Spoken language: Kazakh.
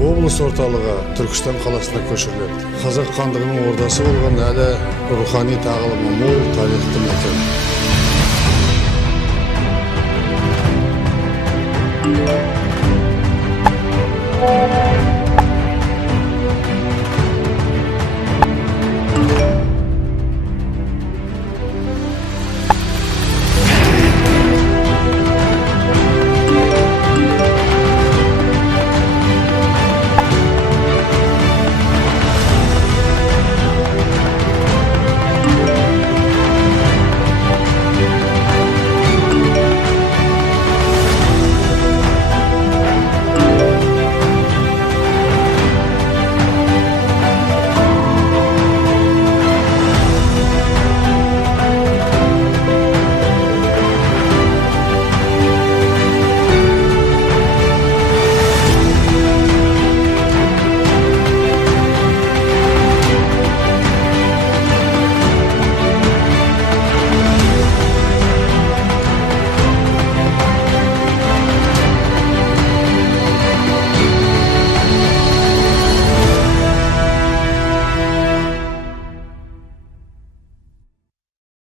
облыс орталығы Түркістан қаласына көшіріледі. Қазақ хандығының ордасы болған әлі рухани тағылымы мол тарихты мекен.